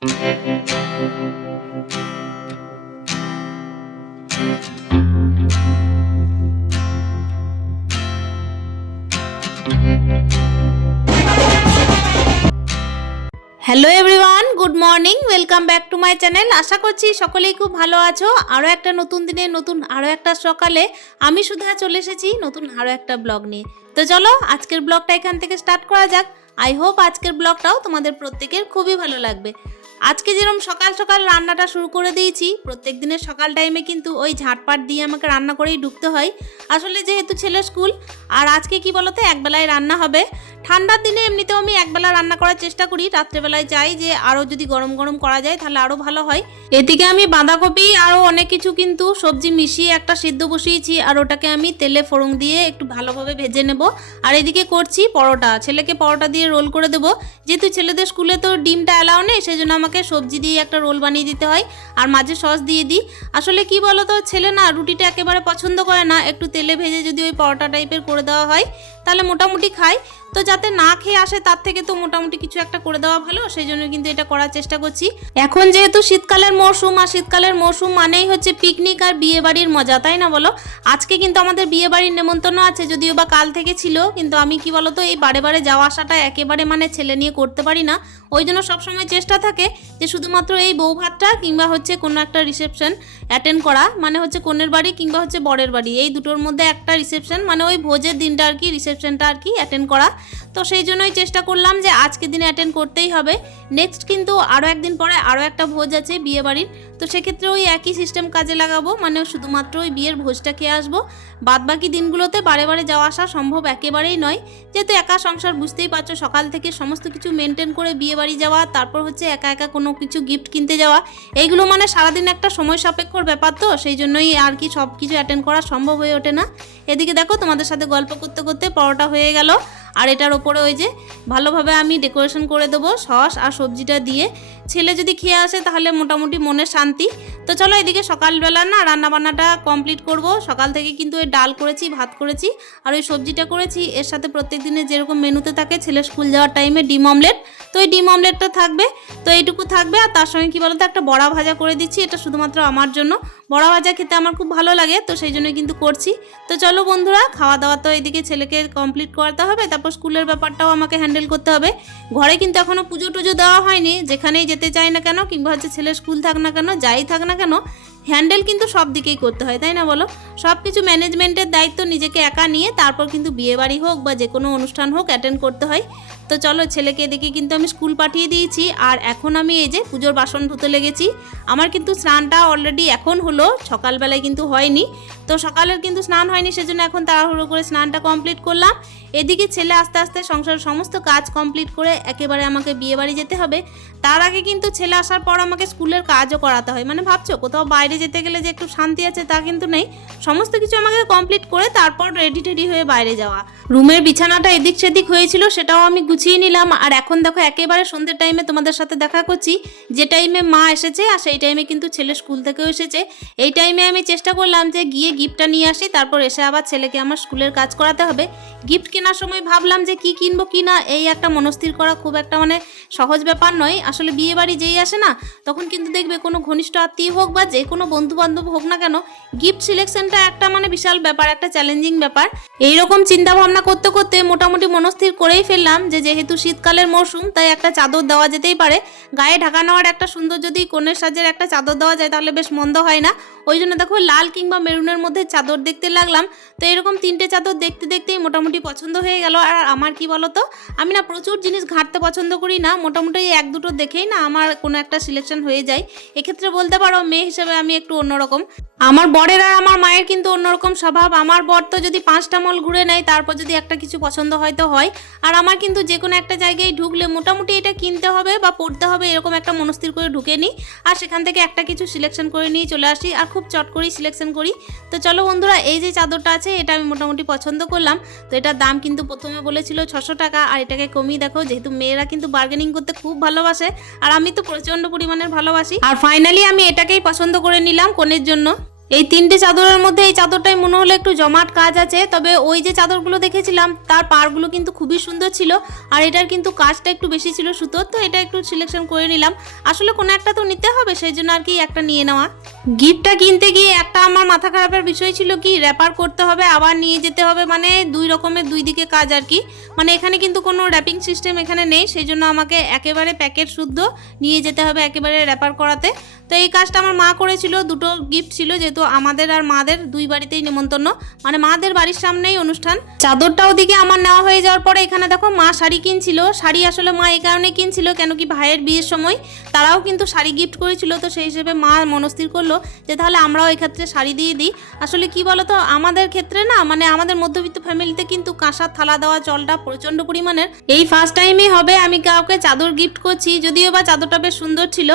Hello everyone good morning welcome back to my channel আশা করছি সকলেই খুব ভালো আছো। আরও একটা নতুন দিনে, নতুন আরও একটা সকালে আমি সুধা চলে এসেছি নতুন আরও একটা ব্লগ নিয়ে। তো চলো, আজকের ব্লগটা এখান থেকে স্টার্ট করা যাক। আই হোপ আজকের ব্লগটাও তোমাদের প্রত্যেকের খুবই ভালো লাগবে। আজকে যেরকম সকাল সকাল রান্নাটা শুরু করে দিয়েছি, প্রত্যেক দিনের সকাল টাইমে কিন্তু ওই ঝাঁটপাট দিয়ে আমাকে রান্না করেই ঢুকতে হয়। আসলে যেহেতু ছেলে স্কুল আর আজকে কি বলতো, একবেলায় রান্না হবে। ঠান্ডার দিনে এমনিতেও আমি একবেলা রান্না করার চেষ্টা করি। রাত্রেবেলায় চাই যে আরও যদি গরম গরম করা যায়, তাহলে আরও ভালো হয়। এদিকে আমি বাঁধাকপি আরও অনেক কিছু কিন্তু সবজি মিশিয়ে একটা সিদ্ধ বসিয়েছি, আর ওটাকে আমি তেলে ফোড়ন দিয়ে একটু ভালোভাবে ভেজে নেব। আর এদিকে করছি পরোটা। ছেলেকে পরোটা দিয়ে রোল করে দেবো। যেহেতু ছেলেদের স্কুলে তো ডিমটা অ্যালাও নেই, সেই জন্য আমাকে সবজি দিয়ে একটা রোল বানিয়ে দিতে হয় আর মাঝে সস দিয়ে দিই। আসলে কি বলো তো ছেলে না রুটিটা একেবারে পছন্দ করে না। একটু তেলে ভেজে যদি ওই পরোটা টাইপের করে দেওয়া হয় তাহলে মোটামুটি খায় তো যাতে না খেয়ে আসে, তার থেকে তো মোটামুটি কিছু একটা করে দেওয়া ভালো, সেই জন্য কিন্তু এটা করার চেষ্টা করছি। এখন যেহেতু শীতকালের মরশুম, আর শীতকালের মরশুম মানেই হচ্ছে পিকনিক আর বিয়ে বাড়ির মজা, তাই না বলো? আজকে কিন্তু আমাদের বিয়ে বাড়ির নেমন্তন্ন আছে, যদিও বা কাল থেকে ছিল, কিন্তু আমি কি বলতো, এই বারে বারে যাওয়া আসাটা একেবারে মানে ছেলে নিয়ে করতে পারি না। ওই জন্য সবসময় চেষ্টা থাকে যে শুধুমাত্র এই বউ ভাতটা কিংবা হচ্ছে কোনো একটা রিসেপশন অ্যাটেন্ড করা মানে হচ্ছে কনের বাড়ি কিংবা হচ্ছে বরের বাড়ি, এই দুটোর মধ্যে একটা রিসেপশন মানে ওই ভোজের দিনটা আর কি রিসেপশনটা আর কি অ্যাটেন্ড করা। তো সেই জন্যই চেষ্টা করলাম যে আজকে দিনে অ্যাটেন্ড করতেই হবে। নেক্সট কিন্তু আরও একদিন পরে আরও একটা ভোজ আছে বিয়ে বাড়ির। তো সেক্ষেত্রে ওই একই সিস্টেম কাজে লাগাবো মানে শুধুমাত্র ওই বিয়ের ভোজটা খেয়ে আসব। বাদ বাকি দিনগুলোতে বারে বারে যাওয়া আসা সম্ভব একেবারেই নয়। যেহেতু একা সংসার বুঝতেই পারছ, সকাল থেকে সমস্ত কিছু মেনটেন করে বিয়ে বাড়ি যাওয়া, তারপর হচ্ছে একা একা কোনো কিছু গিফট কিনতে যাওয়া, এইগুলো মানে সারাদিন একটা সময় সাপেক্ষর ব্যাপার তো, সেই জন্যই আর কি সব কিছু অ্যাটেন্ড করা সম্ভব হয়ে ওঠে না। এদিকে দেখো তোমাদের সাথে গল্প করতে করতে পরোটা হয়ে গেল। আর এটার ওপরে ওই যে ভালোভাবে আমি ডেকোরেশন করে দেবো। সস আর সবজিটা দিয়ে ছেলে যদি খেয়ে আসে তাহলে মোটামুটি মনের শান্তি। তো চলো এদিকে সকালবেলা না রান্না বান্নাটা কমপ্লিট করব। সকাল থেকে কিন্তু ওই ডাল করেছি, ভাত করেছি আর ওই সবজিটা করেছি। এর সাথে প্রত্যেক দিনে যেরকম মেনুতে থাকে ছেলে স্কুল যাওয়ার টাইমে ডিম অমলেট। তো এই ডিম অমলেটটা থাকবে। তো এইটুকু থাকবে আর তার সঙ্গে কী বলতো একটা বড়া ভাজা করে দিচ্ছি। এটা শুধুমাত্র আমার জন্য। বড়া ভাজা খেতে আমার খুব ভালো লাগে, তো সেই জন্যই কিন্তু করছি। তো চলো বন্ধুরা খাওয়া দাওয়া তো এদিকে ছেলেকে কমপ্লিট করাতে হবে। তারপর স্কুলের ব্যাপারটাও আমাকে হ্যান্ডেল করতে হবে। ঘরে কিন্তু এখনও পুজো টুজো দেওয়া হয়নি। যেখানেই যেতে চাই না কেন কিংবা হচ্ছে ছেলের স্কুল থাক না কেন, যাই থাক না কেন হ্যান্ডেল কিন্তু সব দিকেই করতে হয়, তাই না বলো? সব কিছু ম্যানেজমেন্টের দায়িত্ব নিজেকে একা নিয়ে তারপর কিন্তু বিয়েবাড়ি হোক বা যে কোনো অনুষ্ঠান হোক অ্যাটেন্ড করতে হয়। তো চলো ছেলেকে দেখে কিন্তু আমি স্কুল পাঠিয়ে দিয়েছি আর এখন আমি এই যে পুজোর বাসন ধুতে লেগেছি। আমার কিন্তু স্নানটা অলরেডি এখন হলো, সকালবেলায় কিন্তু হয়নি। তো সকালের কিন্তু স্নান হয়নি, সেজন্য এখন তাড়াহুড়ো করে স্নানটা কমপ্লিট করলাম। এদিকে ছেলে আস্তে আস্তে সংসারের সমস্ত কাজ কমপ্লিট করে একেবারে আমাকে বিয়ে বাড়ি যেতে হবে। তার আগে কিন্তু ছেলে আসার পর আমাকে স্কুলের কাজও করাতে হয়। মানে ভাবছ, কোথাও বাইরে যেতে গেলে যে একটু শান্তি আছে তা কিন্তু নেই। সমস্ত কিছু আমাকে কমপ্লিট করে তারপর রেডি টেডি হয়ে বাইরে যাওয়া। রুমের বিছানাটা এদিক সেদিক হয়েছিল, সেটাও আমি গুছিয়ে নিলাম। আর এখন দেখো, একেবারে সন্ধ্যের টাইমে তোমাদের সাথে দেখা করছি। যে টাইমে মা এসেছে, আর সেই টাইমে কিন্তু ছেলে স্কুল থেকেও এসেছে। এই টাইমে আমি চেষ্টা করলাম যে গিয়ে গিফটটা নিয়ে আসি, তারপর এসে আবার ছেলেকে আমার স্কুলের কাজ করাতে হবে। গিফট কেনার সময় ভাবলাম যে কি কিনবো, কি না, এই একটা মনস্থির করা খুব একটা মানে সহজ ব্যাপার নয়। আসলে বিয়ে বাড়ি যেই আসে না, তখন কিন্তু দেখবে কোনো ঘনিষ্ঠ আত্মীয় হোক বা যে কোনো বন্ধু বান্ধব হোক না কেন গিফট সিলেকশনটা একটা মানে বিশাল ব্যাপার, একটা চ্যালেঞ্জিং ব্যাপার। এইরকম চিন্তা ভাবনা করতে করতে মোটামুটি মনস্থির করেই ফেললাম যে যেহেতু শীতকালের মরশুম, তাই একটা চাদর দেওয়া যেতেই পারে। গায়ে ঢাকা নেওয়ার একটা সুন্দর যদি কনের সাজের একটা চাদর দেওয়া যায়, তাহলে বেশ মন্দ হয় না। ওই জন্য দেখো লাল কিংবা মেরুনের মধ্যে চাদর দেখতে লাগলাম। তো এরকম তিনটে চাদর দেখতে দেখতেই মোটামুটি পছন্দ হয়ে গেল। আর আমার কি বলতো? আমি না প্রচুর জিনিস ঘাঁটতে পছন্দ করি না। মোটামুটি এক দুটো দেখেই না আমার কোনো একটা সিলেকশন হয়ে যায়। এক্ষেত্রে বলতে পারো, মেয়ে হিসেবে আমি একটু অন্যরকম। আমার বরের আর আমার মায়ের কিন্তু অন্যরকম স্বভাব। আমার বর তো যদি পাঁচটা মল ঘুরে নেয়, তারপর যদি একটা কিছু পছন্দ হয়তো হয়। আর আমার কিন্তু যে কোনো একটা জায়গায় ঢুকলে মোটামুটি এটা কিনতে হবে বা পড়তে হবে, এরকম একটা মনস্থির করে ঢুকে নিই। আর সেখান থেকে একটা কিছু সিলেকশন করে নিয়ে চলে আসি। আর খুব চট করেই সিলেকশন করি। তো চলো বন্ধুরা, এই যে চাদরটা আছে, এটা আমি মোটামুটি পছন্দ করলাম। তো এটার দাম কিন্তু প্রথমে বলেছিল ছশো টাকা, আর এটাকে কমিয়ে দেখো, যেহেতু মেয়েরা কিন্তু বার্গেনিং করতে খুব ভালোবাসে, আর আমি তো প্রচণ্ড পরিমাণের ভালোবাসি। আর ফাইনালি আমি এটাকেই পছন্দ করে নিলাম, কনের জন্য। এই তিনটে চাদরের মধ্যে এই চাদরটাই মনে হলো একটু জমাট কাজ আছে, তবে ওই যে চাদরগুলো দেখেছিলাম, তার পাড়গুলো কিন্তু খুবই সুন্দর ছিল আর এটার কিন্তু কাজটা একটু বেশি ছিল সুতোর, তো এটা একটু সিলেকশন করে নিলাম। আসলে কোনো একটা তো নিতে হবে, সেই জন্য আর কি একটা নিয়ে নেওয়া। গিফটটা কিনতে গিয়ে একটা আমার মাথা খারাপের বিষয় ছিল কি র্যাপার করতে হবে, আবার নিয়ে যেতে হবে মানে দুই রকমের দুই দিকে কাজ আর কি। মানে এখানে কিন্তু কোনো র্যাপিং সিস্টেম এখানে নেই, সেই জন্য আমাকে একেবারে প্যাকেট শুদ্ধ নিয়ে যেতে হবে একেবারে র্যাপার করাতে। তো এই কাজটা আমার মা করেছিল, দুটো গিফট ছিল যেহেতু আমাদের আর মাদের, দুই বাড়িতেই নেমন্তন্ন মানে মাদের বাড়ির সামনেই অনুষ্ঠান। চাদরটা ওদিকে আমার নেওয়া হয়ে যাওয়ার পরে এখানে দেখো মা শাড়ি কিনছিল। শাড়ি আসলে মা এই কারণে কিনছিল কেন কি ভাইয়ের বিয়ের সময়। তারাও কিন্তু শাড়ি গিফট করেছিল, তো সেই হিসেবে মা মনস্থির করল যে তাহলে আমরাও এক্ষেত্রে শাড়ি দিয়ে দিই। আসলে কি বলতো, আমাদের ক্ষেত্রে না মানে আমাদের মধ্যবিত্ত ফ্যামিলিতে কিন্তু কাঁসার থালা দেওয়া চলটা প্রচণ্ড পরিমাণের। এই ফার্স্ট টাইমই হবে, আমি কাউকে চাদর গিফট করছি, যদিও বা চাদরটা বেশ সুন্দর ছিল।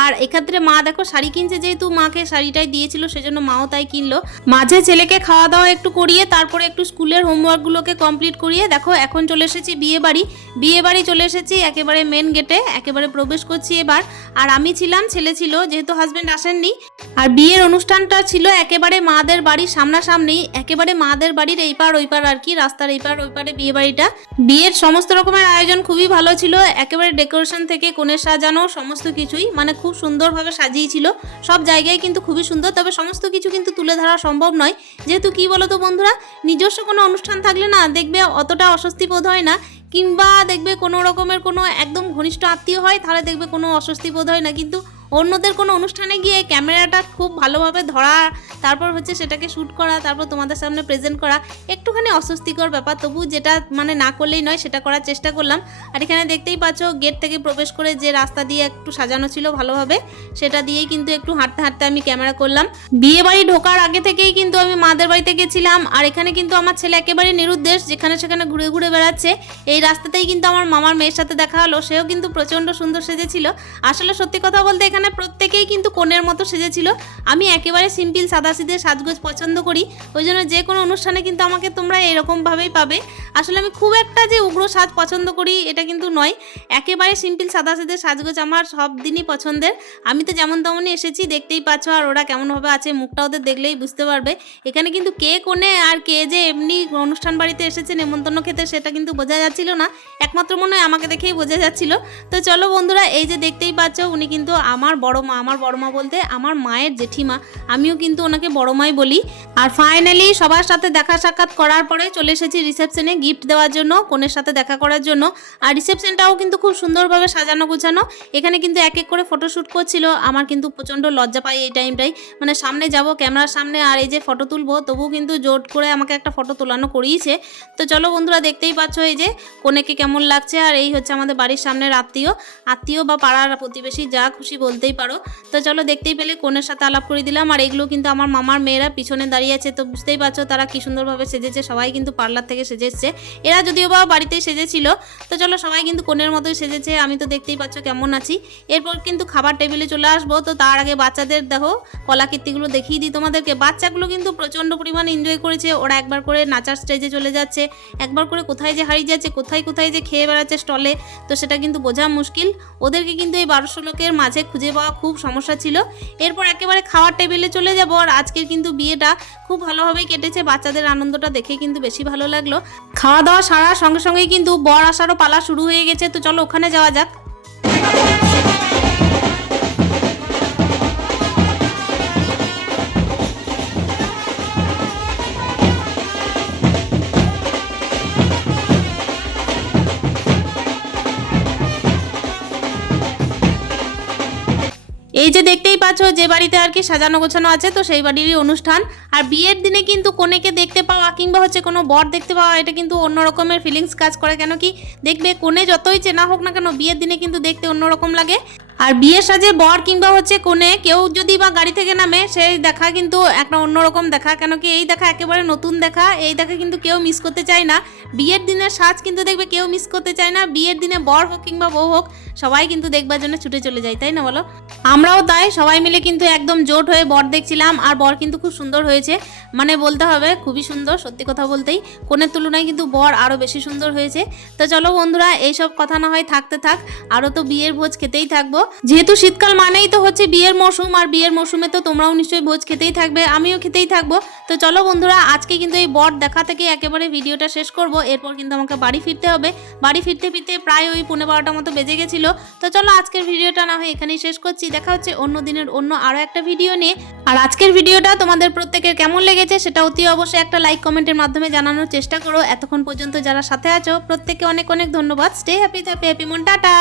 আর এক্ষেত্রে মা দেখো শাড়ি কিনছে যেহেতু মাকে শাড়িটাই দিয়েছিল, সেজন্য মাও তাই কিনলো। মাঝে ছেলেকে খাওয়া দাওয়া একটু করিয়ে, তারপরে একটু স্কুলের হোমওয়ার্কগুলোকে কমপ্লিট করিয়ে, দেখো এখন চলে এসেছি বিয়ে বাড়ি। বিয়ে বাড়ি চলে এসেছি একেবারে মেন গেটে একেবারে প্রবেশ করছি এবার। আর আমি ছিলাম, ছেলে ছিল, যেহেতু হাজবেন্ড আসেননি। আর বিয়ের অনুষ্ঠানটা ছিল একেবারে মাদের বাড়ির সামনাসামনি, একেবারে মাদের বাড়ির এই পার ওই পার আর কি, রাস্তার এই পার ওই পারে বিয়ে বাড়িটা। বিয়ের সমস্ত রকমের আয়োজন খুবই ভালো ছিল, একেবারে ডেকোরেশন থেকে কোণে সাজানো সমস্ত কিছুই মানে খুব সুন্দরভাবে সাজিয়েছিল সব জায়গায় কিন্তু খুবই সুন্দর। তবে সমস্ত কিছু কিন্তু তুলে ধরা সম্ভব নয়। যেহেতু কি বলতো বন্ধুরা, নিজস্ব কোনো অনুষ্ঠান থাকলে না দেখবে অতটা অস্বস্তি বোধ হয় না। কিংবা দেখবে কোনো রকমের কোনো একদম ঘনিষ্ঠ আত্মীয় হয়, তাহলে দেখবে কোনো অস্বস্তি বোধ হয় না। কিন্তু অন্যদের কোনো অনুষ্ঠানে গিয়ে ক্যামেরাটা খুব ভালোভাবে ধরা, তারপর হচ্ছে সেটাকে শ্যুট করা, তারপর তোমাদের সামনে প্রেজেন্ট করা, একটুখানি অস্বস্তিকর ব্যাপার। তবু যেটা মানে না করলেই নয়, সেটা করার চেষ্টা করলাম। আর এখানে দেখতেই পাচ্ছ গেট থেকে প্রবেশ করে যে রাস্তা দিয়ে একটু সাজানো ছিল ভালোভাবে, সেটা দিয়েই কিন্তু একটু হাঁটতে হাঁটতে আমি ক্যামেরা করলাম। বিয়ে বাড়ি ঢোকার আগে থেকেই কিন্তু আমি মাদের বাড়িতে গেছিলাম। আর এখানে কিন্তু আমার ছেলে একেবারে নিরুদ্দেশ, যেখানে সেখানে ঘুরে ঘুরে বেড়াচ্ছে। এই রাস্তাতেই কিন্তু আমার মামার মেয়ের সাথে দেখা হলো, সেও কিন্তু প্রচণ্ড সুন্দর সেজেছিল। আসলে সত্যি কথা বলতে এখানে প্রত্যেকেই কিন্তু কোণের মতো সেজেছিল। আমি একেবারে সিম্পল সাদাসিধে সাজগোজ পছন্দ করি। ওই জন্য যে কোনো অনুষ্ঠানে কিন্তু আমাকে তোমরা এরকমভাবেই পাবে। আসলে আমি খুব একটা যে উগ্র সাজ পছন্দ করি, এটা কিন্তু নয়। একেবারে সিম্পল সাদাসিধে সাজগোজ আমার সব দিনই পছন্দের। আমি তো যেমন তেমনই এসেছি, দেখতেই পাচ্ছ আর ওরা কেমনভাবে আছে মুখটা ওদের দেখলেই বুঝতে পারবে। এখানে কিন্তু কে কোণে আর কে যে এমনি অনুষ্ঠান বাড়িতে এসেছে, নেমন্তন্ন খেতে, সেটা কিন্তু বোঝা যাচ্ছিল না। একমাত্র মনে হয় আমাকে দেখেই বোঝা যাচ্ছিল। তো চলো বন্ধুরা, এই যে দেখতেই পাচ্ছ, উনি কিন্তু আমার বড় মা, আমার বড় মা বলতে আমার মায়ের জেঠিমা, আমিও কিন্তু ওনাকে বড় মাই বলি। আর ফাইনালি সবার সাথে দেখা সাক্ষাৎ করার পরে চলে এসেছি রিসেপশনে গিফট দেওয়ার জন্য, কনের সাথে দেখা করার জন্য। আর রিসেপশনটাও কিন্তু খুব সুন্দরভাবে সাজানো গোছানো। এখানে কিন্তু এক এক করে ফটোশ্যুট করছিল। আমার কিন্তু প্রচণ্ড লজ্জা পাই এই টাইমটাই মানে সামনে যাব ক্যামেরার সামনে, আর এই যে ফটো তুলবো, তবুও কিন্তু জোট করে আমাকে একটা ফটো তোলানো করিয়েছে। তো চলো বন্ধুরা, দেখতেই পাচ্ছ এই যে কোনেকে কেমন লাগছে। আর এই হচ্ছে আমাদের বাড়ির সামনের আত্মীয়। আত্মীয় বা পাড়ার প্রতিবেশী, যা খুশি বলতেই পারো। তো চলো দেখতেই পেলে কোনের সাথে আলাপ করে দিলাম। আর এগুলো কিন্তু আমার মামার মেয়েরা পিছনে দাঁড়িয়ে আছে, তো বুঝতেই পারছ তারা কি সুন্দরভাবে সেজেছে, সবাই কিন্তু পার্লার থেকে সেজে সেজেছে। এরা যদিও বা বাড়িতেই সেজেছিল, তো চলো সবাই কিন্তু কোনের মতোই সেজেছে, আমি তো দেখতেই পাচ্ছ কেমন আছি। এরপর কিন্তু খাবার টেবিলে চলে আসব, তো তার আগে বাচ্চাদের দেখো কলাকীর্তিগুলো দেখিয়ে দিই তোমাদেরকে। বাচ্চাগুলো কিন্তু প্রচণ্ড পরিমাণে এনজয় করেছে, ওরা একবার করে নাচার স্টেজে চলে যাচ্ছে, একবার করে কোথায় যে হারিয়ে যাচ্ছে, কোথায় কোথায় যে খেয়ে বেড়াচ্ছে স্টলে তো সেটা কিন্তু বোঝা মুশকিল। ওদেরকে কিন্তু এই বারোশো লোকের মাঝে খুঁজে পাওয়া খুব সমস্যা ছিল। এরপর একেবারে খাওয়ার টেবিলে চলে যাব আর আজকের কিন্তু বিয়েটা খুব ভালোভাবেই কেটেছে। বাচ্চাদের আনন্দটা দেখে কিন্তু বেশি ভালো লাগল। খাওয়া দাওয়া সারার সঙ্গে সঙ্গেই কিন্তু বর আসারও পালা শুরু হয়ে গেছে। তো চলো ওখানে যাওয়া যাক। এই যে দেখতেই পাচ্ছ, যে বাড়িতে আর কি সাজানো গোছানো আছে, তো সেই বাড়িরই অনুষ্ঠান। আর বিয়ের দিনে কিন্তু কোনেকে দেখতে পাওয়া কিংবা হচ্ছে কোনো বর দেখতে পাওয়া, এটা কিন্তু অন্য রকমের ফিলিংস কাজ করে। কেন কি দেখবে, কোনে যতই চেনা হোক না কেন, বিয়ের দিনে কিন্তু দেখতে অন্যরকম লাগে। আর বিয়ের সাজে বর কিংবা হচ্ছে কোনে, কেউ যদি বা গাড়ি থেকে নামে, সেই দেখা কিন্তু একটা অন্যরকম দেখা। কেন কি এই দেখা একেবারে নতুন দেখা, এই দেখা কিন্তু কেউ মিস করতে চায় না। বিয়ের দিনের সাজ কিন্তু দেখবে কেউ মিস করতে চায় না। বিয়ের দিনে বর হোক কিংবা বউ হোক, সবাই কিন্তু দেখবার জন্য ছুটে চলে যায়, তাই না বলো? আমরাও তাই, সবাই মিলে কিন্তু একদম জোট হয়ে বর দেখছিলাম, আর বর কিন্তু খুব সুন্দর হয়েছে। মানে বলতে হবে, খুবই সুন্দর, সত্যি কথা বলতেই। কোনের তুলনায় কিন্তু বর আরও বেশি সুন্দর হয়েছে। তো চলো বন্ধুরা, এইসব কথা না হয় থাকতে থাক। আরও তো বিয়ের ভোজ খেতেই থাকব। যেহেতু শীতকাল মানেই তো হচ্ছে বিয়ের মৌসুম, আর বিয়ের মৌসুমে তো তোমরাও নিশ্চয়ই ভোজ খেতেই থাকবে, আমিও খেতেই থাকব। তো চলো বন্ধুরা, আজকে কিন্তু এই বট দেখা থেকে একেবারে ভিডিওটা শেষ করব, এরপর কিন্তু আমাকে বাড়ি ফিরতে হবে। বাড়ি ফিরতে ফিরতে প্রায় ওই পনেরো বারোটা মতো বেজে গেছিল। তো চলো আজকের ভিডিওটা না হয় এখানেই শেষ করছি, দেখা হচ্ছে অন্য দিনের অন্য আরও একটা ভিডিও নিয়ে। আর আজকের ভিডিওটা তোমাদের প্রত্যেকের কেমন লেগেছে সেটা অতি অবশ্যই একটা লাইক, কমেন্টের মাধ্যমে জানানোর চেষ্টা করো। এতক্ষণ পর্যন্ত যারা সাথে আছো, প্রত্যেককে অনেক অনেক ধন্যবাদ। স্টে হ্যাপি হ্যাপি হ্যাপি মন টাটা!